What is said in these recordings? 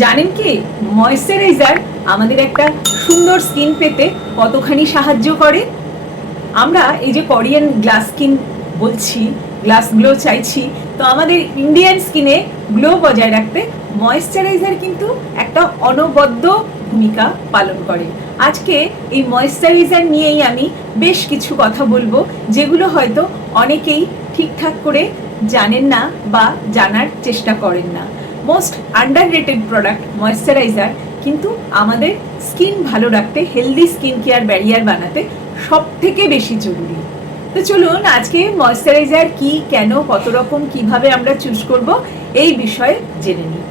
জানেন কি ময়েশ্চারাইজার আমাদের একটা সুন্দর স্কিন পেতে কতখানি সাহায্য করে? আমরা এই যে কোরিয়ান গ্লাস স্কিন বলছি, গ্লাস গ্লো চাইছি, তো আমাদের ইন্ডিয়ান স্কিনে গ্লো বজায় রাখতে ময়েশ্চারাইজার কিন্তু একটা অনবদ্য ভূমিকা পালন করে। আজকে এই ময়েশ্চারাইজার নিয়েই আমি বেশ কিছু কথা বলবো, যেগুলো হয়তো অনেকেই ঠিকঠাক করে জানেন না বা জানার চেষ্টা করেন না। মোস্ট আন্ডাররেটেড প্রোডাক্ট ময়েশ্চারাইজার, কিন্তু আমাদের স্কিন ভালো রাখতে, হেলদি স্কিন কেয়ার ব্যারিয়ার বানাতে সব থেকে বেশি জরুরি। তো চলুন আজকে ময়েশ্চারাইজার কি, কেন, কত রকম, কিভাবে আমরা চুজ করব এই বিষয়ে জেনে নিই।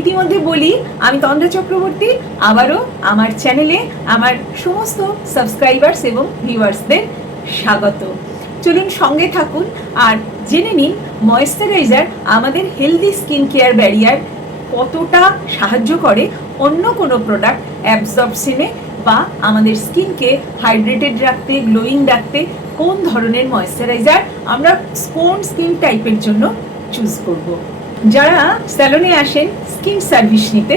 ইতিমধ্যে বলি, আমি তন্দ্রা চক্রবর্তী। আবারও আমার চ্যানেলে আমার সমস্ত সাবস্ক্রাইবার্স এবং ভিউয়ার্সদের স্বাগত। চলুন সঙ্গে থাকুন আর জেনে নিন ময়েশ্চারাইজার আমাদের হেলদি স্কিন কেয়ার ব্যারিয়ার কতটা সাহায্য করে অন্য কোনো প্রোডাক্ট অ্যাবজর্পশনে, বা আমাদের স্কিনকে হাইড্রেটেড রাখতে, গ্লোয়িং রাখতে কোন ধরনের ময়েশ্চারাইজার আমরা কোন স্কিন টাইপের জন্য চুজ করব। যারা স্যালনে আসেন স্কিন সার্ভিস নিতে,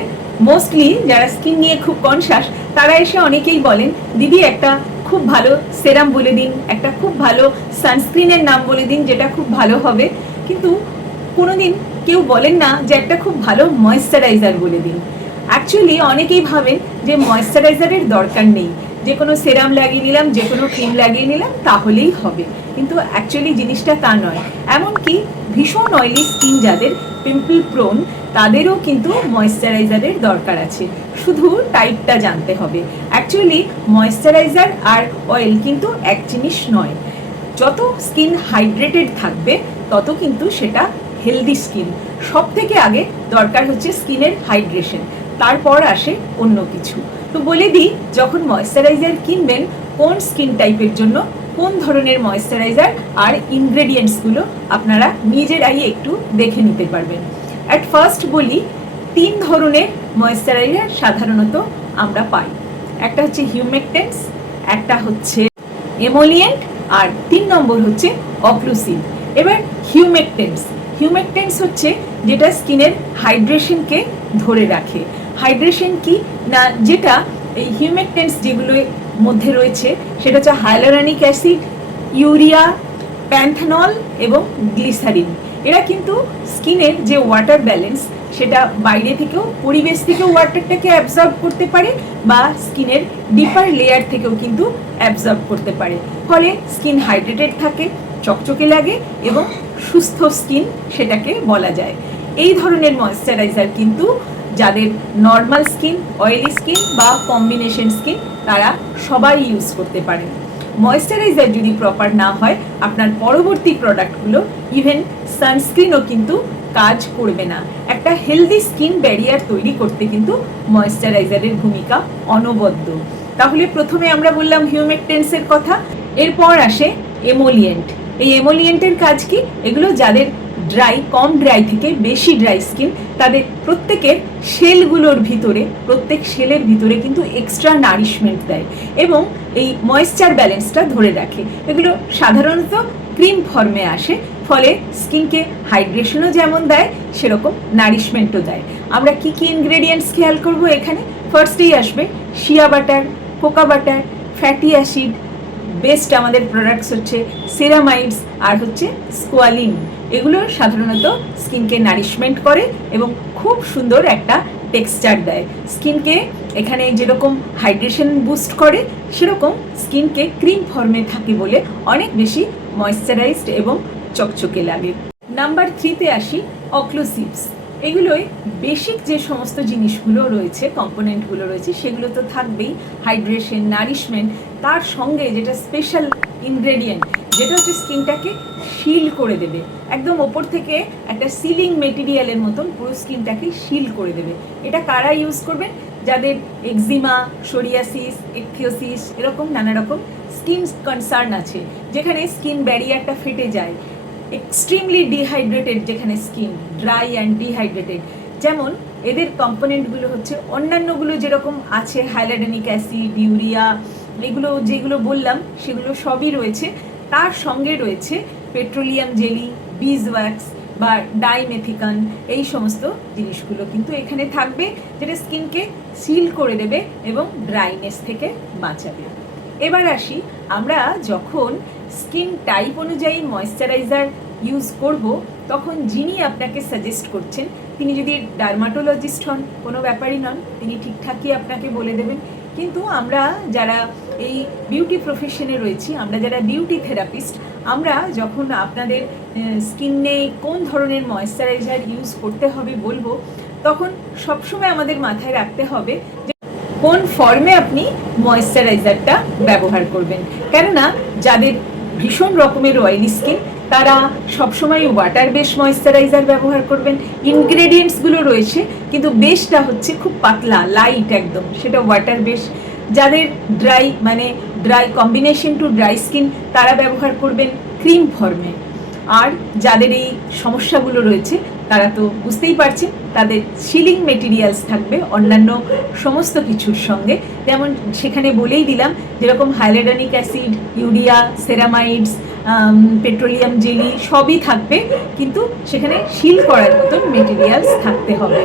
মোস্টলি যারা স্কিন নিয়ে খুব কনসাস, তারা এসে অনেকেই বলেন, দিদি একটা খুব ভালো সেরাম বলে দিন, একটা খুব ভালো সানস্ক্রিনের নাম বলে দিন যেটা খুব ভালো হবে, কিন্তু কোনোদিন কেউ বলেন না যে একটা খুব ভালো ময়েশ্চারাইজার বলে দিন। অ্যাকচুয়ালি অনেকেই ভাবেন যে ময়েশ্চারাইজারের দরকার নেই, যে কোনো সেরাম লাগিয়ে নিলাম, যে কোনো ক্রিম লাগিয়ে নিলাম তাহলেই হবে, কিন্তু অ্যাকচুয়ালি জিনিসটা তা নয়। এমনকি ভীষণ অয়েলি স্কিন যাদের, পিম্পল প্রোন, তাদেরও কিন্তু ময়েশ্চারাইজারের দরকার আছে, শুধু টাইপটা জানতে হবে। অ্যাকচুয়ালি ময়েশ্চারাইজার আর অয়েল কিন্তু এক জিনিস নয়। যত স্কিন হাইড্রেটেড থাকবে তত কিন্তু সেটা হেলদি স্কিন। সব থেকে আগে দরকার হচ্ছে স্কিনের হাইড্রেশন, তারপর আসে অন্য কিছু। তো বলে দিই, যখন ময়েশ্চারাইজার কিনবেন, কোন স্কিন টাইপের জন্য কোন ধরনের ময়েশ্চারাইজার আর ইনগ্রেডিয়েন্টসগুলো আপনারা নিজেরাই একটু দেখে নিতে পারবেন। অ্যাট ফার্স্ট বলি, 3 ধরনের ময়েশ্চারাইজার সাধারণত আমরা পাই। একটা হচ্ছে হিউমেকটেন্স, একটা হচ্ছে এমোলিয়েন্ট, আর 3 নম্বর হচ্ছে অক্লুসিভ। এবার হিউমেকটেন্স হচ্ছে যেটা স্কিনের হাইড্রেশনকে ধরে রাখে। হাইড্রেশন কি না, যেটা এই হিউমেকটেন্স যেগুলোর মধ্যে রয়েছে সেটা হচ্ছে হায়ালুরোনিক অ্যাসিড, ইউরিয়া, প্যান্থানল এবং গ্লিসারিন। এরা কিন্তু স্কিনের যে ওয়াটার ব্যালেন্স, সেটা বাইরে থেকেও, পরিবেশ থেকেও ওয়াটারটাকে অ্যাবজর্ব করতে পারে, বা স্কিনের ডিপার লেয়ার থেকেও কিন্তু অ্যাবজর্ব করতে পারে। ফলে স্কিন হাইড্রেটেড থাকে, চকচকে লাগে এবং সুস্থ স্কিন সেটাকে বলা যায়। এই ধরনের ময়েশ্চারাইজার কিন্তু যাদের নর্মাল স্কিন, অয়েলি স্কিন বা কম্বিনেশন স্কিন, তারা সবাই ইউজ করতে পারেন। ময়েশ্চারাইজার যদি প্রপার না হয়, আপনার পরবর্তী প্রোডাক্টগুলো, ইভেন সানস্ক্রিনও কিন্তু কাজ করবে না। একটা হেলদি স্কিন ব্যারিয়ার তৈরি করতে কিন্তু ময়েশ্চারাইজারের ভূমিকা অনবদ্য। তাহলে প্রথমে আমরা বললাম হিউমেকটেন্সের কথা, এরপর আসে এমোলিয়েন্ট। এই এমোলিয়েন্টের কাজ কি? এগুলো যাদের ড্রাই, কম ড্রাই থেকে বেশি ড্রাই স্কিন, তাদের প্রত্যেকের সেলগুলোর ভিতরে, প্রত্যেক সেলের ভিতরে কিন্তু এক্সট্রা নারিশমেন্ট দেয় এবং এই ময়েশ্চার ব্যালেন্সটা ধরে রাখে। এগুলো সাধারণত ক্রিম ফর্মে আসে, ফলে স্কিনকে হাইড্রেশনও যেমন দেয়, সেরকম নারিশমেন্টও দেয়। আমরা কি কি ইনগ্রেডিয়েন্টস খেয়াল করব এখানে? ফার্স্টেই আসবে shea butter, Coca butter, fatty acid. Best আমাদের প্রোডাক্টস হচ্ছে সেরামাইডস আর হচ্ছে স্কোয়ালিন। এগুলো সাধারণত স্কিনকে নারিশমেন্ট করে এবং খুব সুন্দর একটা টেক্সচার দেয় স্কিনকে। এখানে যেরকম হাইড্রেশন বুস্ট করে, সেরকম স্কিনকে ক্রিম ফর্মে থাকে বলে অনেক বেশি ময়েশ্চারাইজড এবং চকচকে লাগে। নাম্বার 3-তে আসি, অক্লুসিভস। এগুলোয় বেসিক যে সমস্ত জিনিসগুলো রয়েছে, কম্পোনেন্টগুলো রয়েছে, সেগুলো তো থাকবেই, হাইড্রেশন, নারিশমেন্ট, তার সঙ্গে যেটা স্পেশাল ইনগ্রেডিয়েন্ট, যেটা হচ্ছে স্কিনটাকে শিল করে দেবে, একদম ওপর থেকে একটা সিলিং মেটেরিয়ালের মতন পুরো স্কিনটাকে শিল করে দেবে। এটা কারা ইউজ করবেন? যাদের এক্সিমা, সোরিয়াসিস, ইকথিওসিস, এরকম নানা রকম স্কিন কনসার্ন আছে, যেখানে স্কিন ব্যারিয়ারটা ফেটে যায়, এক্সট্রিমলি ডিহাইড্রেটেড যেখানে স্কিন, ড্রাই অ্যান্ড ডিহাইড্রেটেড। যেমন এদের কম্পোনেন্টগুলো হচ্ছে অন্যান্যগুলো যেরকম আছে, হায়ালুরোনিক অ্যাসিড, ইউরিয়া, এগুলো যেগুলো বললাম সেগুলো সবই রয়েছে। তার সঙ্গে রয়েছে পেট্রোলিয়াম জেলি, বিজ ওয়্যাক্স, বা ডাইমেথিকান, এই সমস্ত জিনিসগুলো কিন্তু এখানে থাকবে, যেটা স্কিনকে সিল করে দেবে এবং ড্রাইনেস থেকে বাঁচাবে। এবার আসি, আমরা যখন স্কিন টাইপ অনুযায়ী ময়েশ্চারাইজার ইউজ করব, তখন যিনি আপনাকে সাজেস্ট করছেন তিনি যদি ডার্মাটোলজিস্ট হন কোনো ব্যাপারই নন, তিনি ঠিকঠাকই আপনাকে বলে দেবেন। কিন্তু আমরা যারা এই বিউটি প্রফেশনে রয়েছি, আমরা যারা বিউটি থেরাপিস্ট, আমরা যখন আপনাদের স্কিনে কোন ধরনের ময়েশ্চারাইজার ইউজ করতে হবে বলবো, তখন সবসময় আমাদের মাথায় রাখতে হবে যে কোন ফর্মে আপনি ময়েশ্চারাইজারটা ব্যবহার করবেন। কেননা যাদের ভীষণ রকমের অয়েলি স্কিন, তারা সবসময় ওয়াটার বেস ময়েশ্চারাইজার ব্যবহার করবেন। ইনগ্রেডিয়েন্টসগুলো রয়েছে কিন্তু বেসটা হচ্ছে খুব পাতলা, লাইট একদম, সেটা ওয়াটার বেস। যাদের dry combination to dry skin, তারা ব্যবহার করবেন ক্রিম ফর্মে। আর যাদের এই সমস্যাগুলো রয়েছে, তারা তো বুঝতেই পারছেন, তাদের সিলিং মেটেরিয়ালস থাকবে অন্যান্য সমস্ত কিছুর সঙ্গে। যেমন সেখানে বলেই দিলাম, যেরকম hyaluronic acid, urea, ceramides, petroleum jelly সবই থাকবে, কিন্তু সেখানে সিল করার মতন মেটেরিয়ালস থাকতে হবে।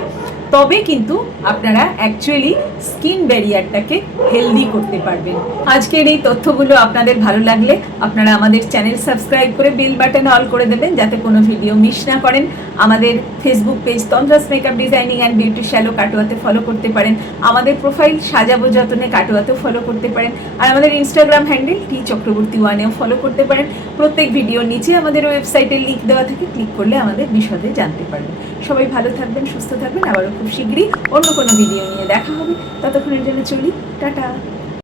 তবে কিন্তু আপনারা অ্যাকচুয়ালি স্কিন ব্যারিয়ারটাকে হেলদি করতে পারবেন। আজকের এই তথ্যগুলো আপনাদের ভালো লাগলে আপনারা আমাদের চ্যানেল সাবস্ক্রাইব করে বেল বাটন অল করে দেবেন, যাতে কোনো ভিডিও মিস না করেন। আমাদের Facebook page Tandra's makeup designing and beauty শ্যালো কাটোয়াতে ফলো করতে পারেন। আমাদের প্রোফাইল সাজাবো যতনে কাটোয়াতেও ফলো করতে পারেন। আর আমাদের ইনস্টাগ্রাম হ্যান্ডেল টি.চক্রবর্তী1এও ফলো করতে পারেন। প্রত্যেক ভিডিওর নিচে আমাদের ওয়েবসাইটের লিঙ্ক দেওয়া থাকে, ক্লিক করলে আমাদের বিশদে জানতে পারবেন। সবাই ভালো থাকবেন, সুস্থ থাকবেন। আবারও খুব শীঘ্রই অন্য কোনো ভিডিও নিয়ে দেখা হবে। ততক্ষণের জন্য চলি, টাটা।